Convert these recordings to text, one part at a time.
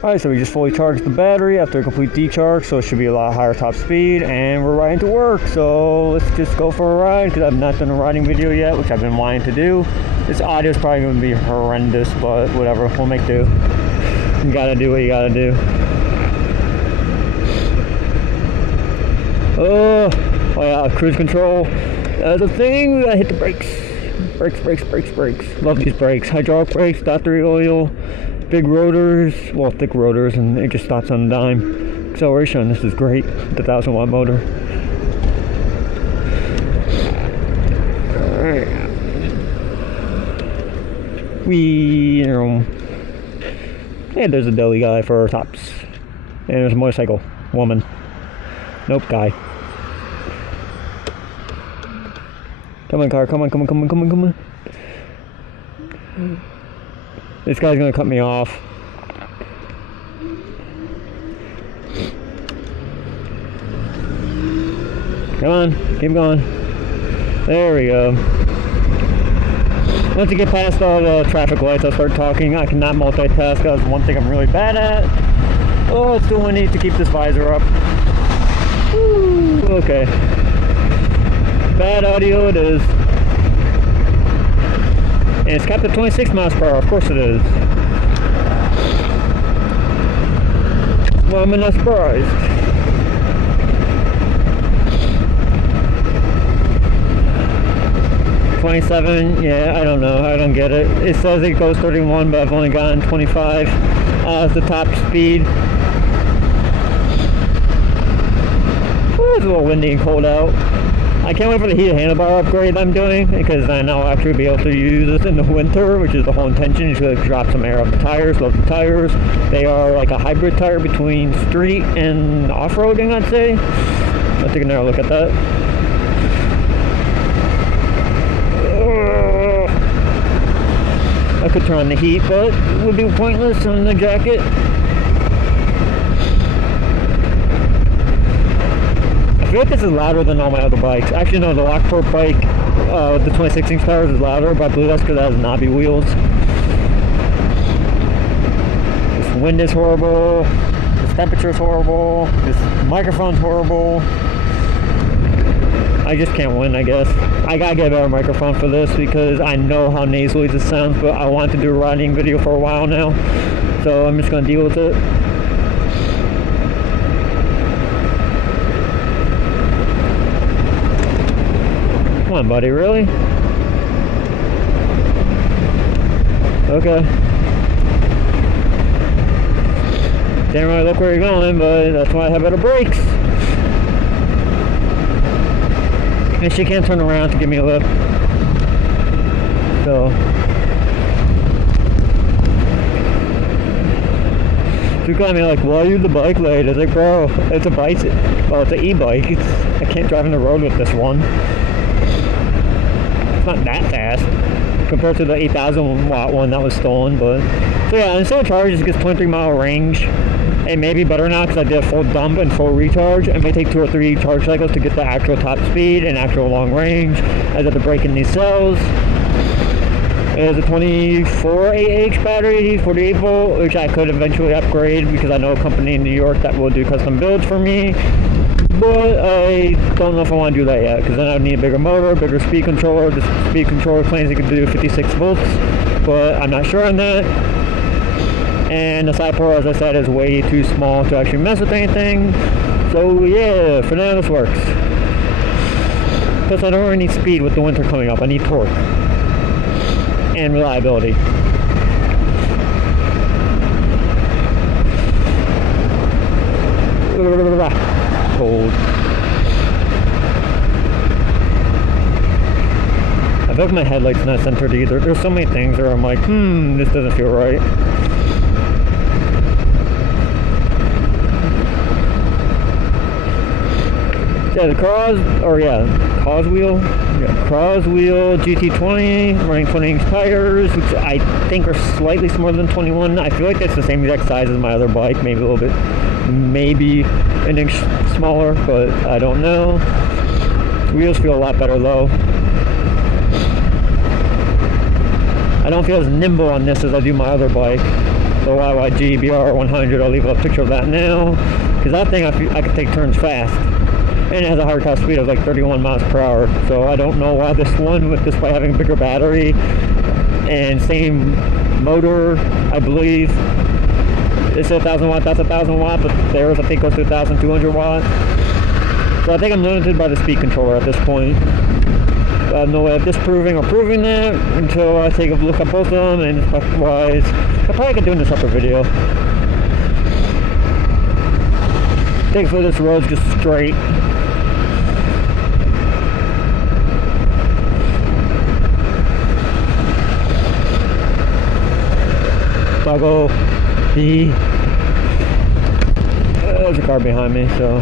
Alright, so we just fully charged the battery after a complete decharge, so it should be a lot higher top speed, and we're riding to work. So let's just go for a ride, because I've not done a riding video yet, which I've been wanting to do. This audio is probably going to be horrendous, but whatever, we'll make do. You gotta do what you gotta do. Oh yeah, cruise control. That's a thing, we gotta hit the brakes. Brakes. Love these brakes. Hydraulic brakes, .3 oil, big rotors, well, thick rotors, and it just stops on a dime. Acceleration, this is great. The 1000-watt motor. Alright. And there's a deli guy for our tops. And there's a motorcycle. Woman. Nope, guy. Come on, car. Come on. This guy's gonna cut me off. Come on, keep going. There we go. Once you get past all the traffic lights, I'll start talking. I cannot multitask. That's one thing I'm really bad at. Oh, it's still windy to keep this visor up. Woo, okay. Bad audio it is. And it's capped at 26 miles per hour, of course it is. Well, I'm not surprised. $27, yeah, I don't know, I don't get it. It says it goes 31, but I've only gotten 25 as the top speed. Ooh, it's a little windy and cold out. I can't wait for the heated handlebar upgrade I'm doing, because then I'll actually be able to use this in the winter, which is the whole intention, is to drop some air off the tires. Love the tires. They are like a hybrid tire between street and off-roading, I'd say. Let's take another look at that. I could turn on the heat, but it would be pointless on the jacket. I feel like this is louder than all my other bikes. Actually, no, the Lockport bike with the 26-inch tires is louder, but I believe that's because it has knobby wheels. This wind is horrible. This temperature is horrible. This microphone's horrible. I just can't win, I guess. I gotta get a better microphone for this because I know how nasally this sounds, but I want to do a riding video for a while now, so I'm just gonna deal with it. Come on, buddy, really? Okay. Didn't really look where you're going, but that's why I have better brakes. And she can't turn around to give me a lift. So she got me like, why are you the bike lady? I was like, bro, it's a bicycle. Well, it's an e-bike. I can't drive on the road with this one. It's not that fast compared to the 8,000-watt one that was stolen. But so yeah, instead of charges, it gets 23-mile range. It may be better now because I did a full dump and full recharge. It may take 2 or 3 charge cycles to get the actual top speed and actual long range. I have to break in these cells. It is a 24 AH battery, 48 volt, which I could eventually upgrade because I know a company in New York that will do custom builds for me. But I don't know if I want to do that yet because then I would need a bigger motor, bigger speed controller. The speed controller claims it can do 56 volts, but I'm not sure on that. And the side port, as I said, is way too small to actually mess with anything. So yeah, for now this works. Plus I don't really need speed with the winter coming up. I need torque. And reliability. Cold. I feel like my headlight's not centered either. There's so many things where I'm like, this doesn't feel right. Yeah, the Crosswheel GT20 running 20-inch tires, which I think are slightly smaller than 21. I feel like that's the same exact size as my other bike, maybe a little bit, maybe an inch smaller, but I don't know. Wheels feel a lot better though. I don't feel as nimble on this as I do my other bike. the YYG BR100. I'll leave a picture of that now, because that thing I could take turns fast, and it has a hard top speed of like 31 miles per hour. So I don't know why this one, with despite having a bigger battery and same motor, I believe it's 1,000 watt, that's 1,000 watt, but theirs I think goes to 1,200 watt. So I think I'm limited by the speed controller at this point. I have no way of disproving or proving that until I take a look at both of them, and spec-wise, I probably could do in a separate video. Thankfully this road's just straight. So I'll go there's a car behind me, so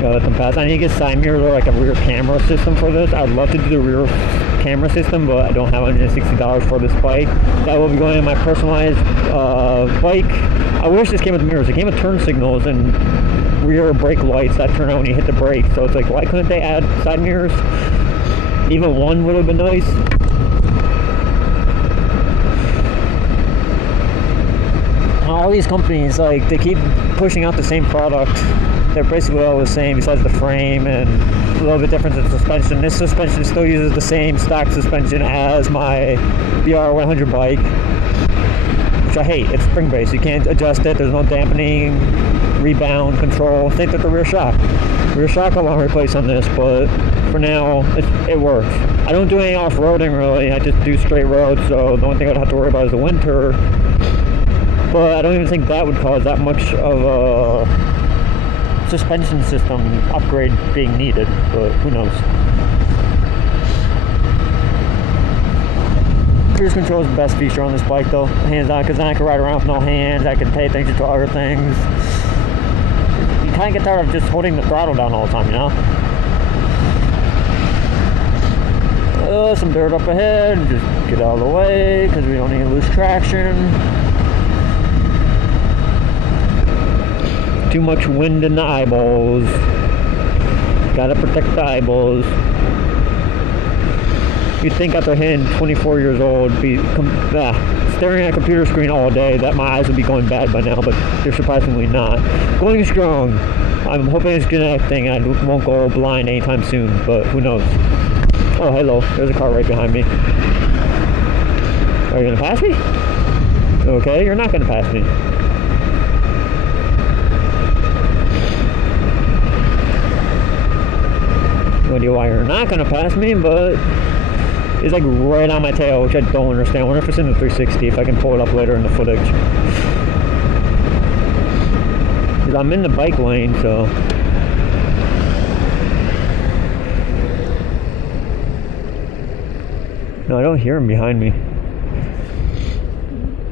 gotta let them pass. I need to get side mirrors or like a rear camera system for this. I'd love to do the rear camera system, but I don't have $160 for this bike. That will be going in my personalized bike. I wish this came with mirrors. It came with turn signals and rear brake lights that turn on when you hit the brake. So it's like, why couldn't they add side mirrors? Even one would have been nice. All these companies, like, they keep pushing out the same product. They're basically all the same besides the frame and a little bit different in suspension. This suspension still uses the same stock suspension as my BR100 bike, which I hate. It's spring based. You can't adjust it. There's no dampening, rebound, control. Same with the rear shock. Rear shock I want to replace on this, but for now it works. I don't do any off-roading really. I just do straight roads, so the only thing I'd have to worry about is the winter. But I don't even think that would cause that much of a suspension system upgrade being needed, but who knows. Cruise control is the best feature on this bike though, hands on, because then I can ride around with no hands. I can pay attention to other things. You kind of get tired of just holding the throttle down all the time, you know. Some dirt up ahead, just get out of the way because we don't need to lose traction. Too much wind in the eyeballs. Gotta protect the eyeballs. You'd think after hitting 24 years old, staring at a computer screen all day, that my eyes would be going bad by now, but they're surprisingly not. Going strong. I'm hoping it's a genetic thing. I won't go blind anytime soon, but who knows. Oh, hello. There's a car right behind me. Are you gonna pass me? Okay, you're not gonna pass me. No idea why you're not gonna pass me, but it's like right on my tail, which I don't understand. I wonder if it's in the 360, if I can pull it up later in the footage. Because I'm in the bike lane, so. No, I don't hear him behind me.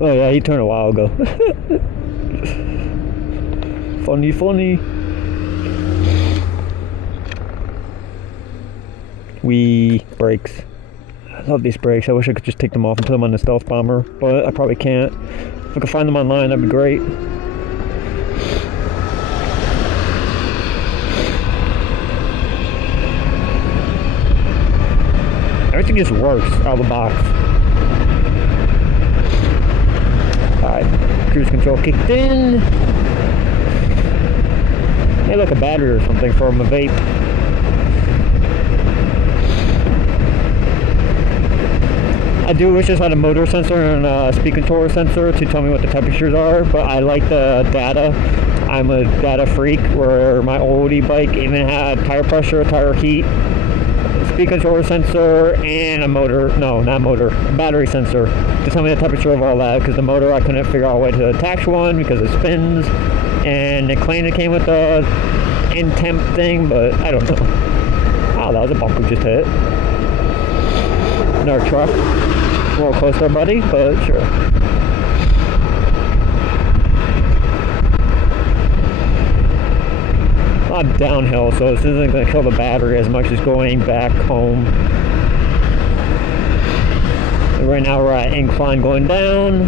Oh yeah, he turned a while ago. Funny, funny. Wee brakes. I love these brakes. I wish I could just take them off and put them on the Stealth Bomber, but I probably can't. If I could find them online, that'd be great. Everything just works out of the box. Alright, cruise control kicked in. Hey, look, a battery or something from a vape. I do wish this had a motor sensor and a speed controller sensor to tell me what the temperatures are, but I like the data. I'm a data freak, where my old e-bike even had tire pressure, tire heat, speed controller sensor, and a motor, no, not motor, battery sensor to tell me the temperature of all that, because the motor I couldn't figure out a way to attach one because it spins, and it claimed it came with the in-temp thing, but I don't know. Oh, that was a bump we just hit. Another truck. A little close there, buddy, but sure. Not downhill, so this isn't going to kill the battery as much as going back home. Right now we're at incline going down.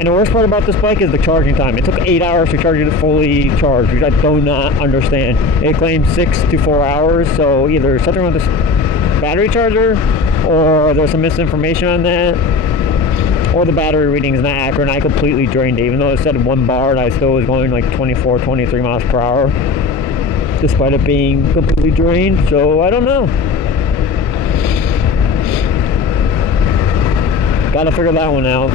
And the worst part about this bike is the charging time. It took 8 hours to charge it fully charged, which I do not understand. It claims 6 to 4 hours, so either something with this battery charger, or there's some misinformation on that, or the battery reading is not accurate, and I completely drained it. Even though it said 1 bar, I still was going like 24, 23 miles per hour, despite it being completely drained, so I don't know. Gotta figure that one out.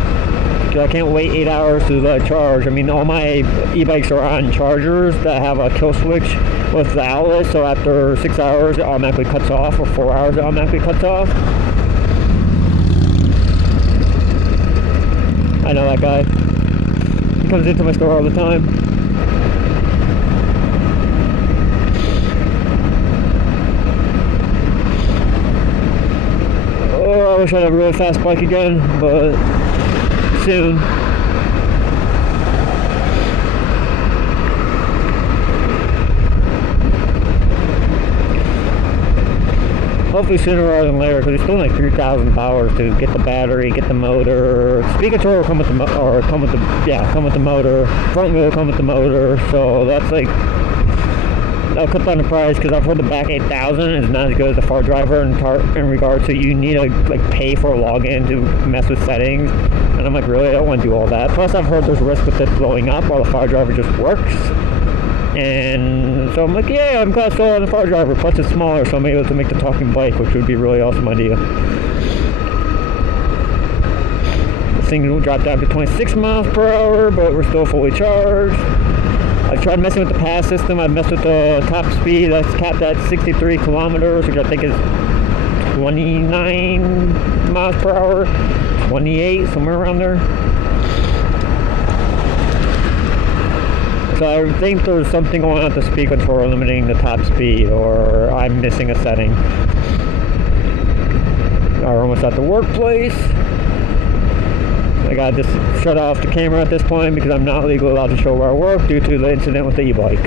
I can't wait 8 hours to charge. I mean, all my e-bikes are on chargers that have a kill switch with the outlet, so after 6 hours it automatically cuts off, or 4 hours it automatically cuts off. I know that guy. He comes into my store all the time. Oh, I wish I had a really fast bike again, but soon. Hopefully sooner rather than later, because it's still like 3,000 power to get the battery, get the motor. Speed control will come with the motor. Come with the motor. Front wheel will come with the motor. So that's like, I'll cut down the price, because I've heard the back 8000 is not as good as the far driver in regards to you need to like pay for a login to mess with settings, and I'm like, really, I don't want to do all that. Plus I've heard there's risk with it blowing up while the far driver just works, and so I'm like, yeah, I'm glad still on the far driver. Plus it's smaller, so I'm able to make the talking bike, which would be a really awesome idea. This thing will drop down to 26 miles per hour, but we're still fully charged. I've tried messing with the pass system. I've messed with the top speed. That's capped at 63 kilometers, which I think is 29 miles per hour, 28, somewhere around there. So I think there's something going on with the speed control limiting the top speed, or I'm missing a setting. We're almost at the workplace. I gotta just shut off the camera at this point because I'm not legally allowed to show where I work due to the incident with the e-bike.